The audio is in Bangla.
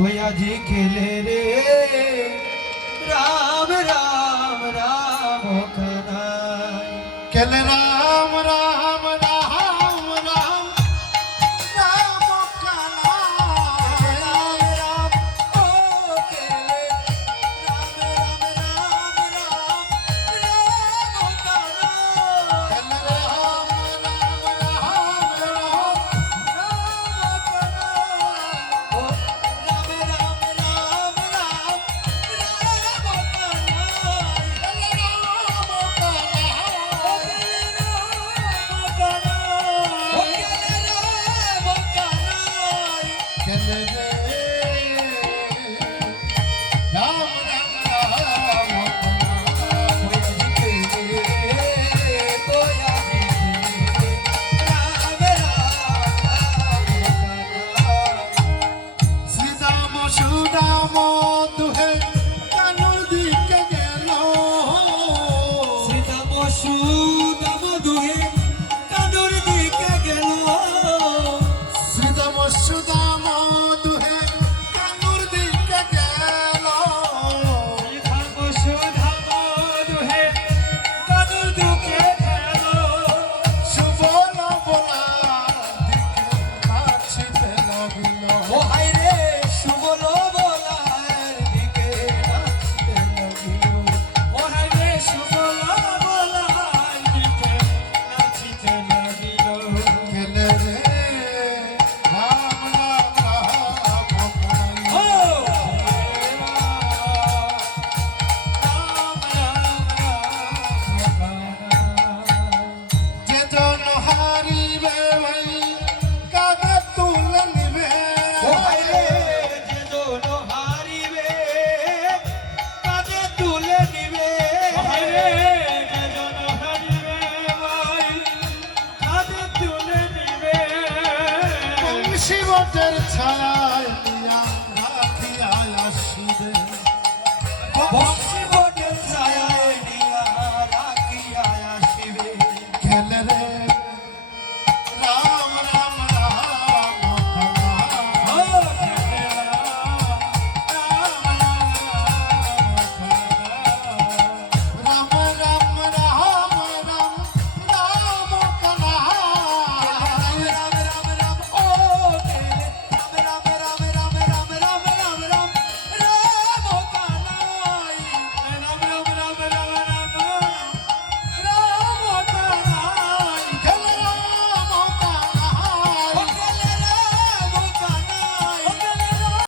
भैयाजी खेले रे राम राम राम कनाई खेले राम राम राम राम राम कनाई राम राम ओ खेले राम राम राम राम राम कनाई खेले राम राम राम राम ओ राम राम राम राम राम कनाई खेले रे राम राम राम শ্রীরাম সুদাম দুহে কানুর দিকে গেল শ্রীরাম সুদাম দুহে কানুর দিকে গেল সুবল বলার দিকে নাচিতে লাগিল খেলে রে রাম রাম রাম যে জন হারিবে ভাই কাঁধে তুলে নিবে বংশীবটের ছায়ায় নিয়া রাখিয়া আসিবে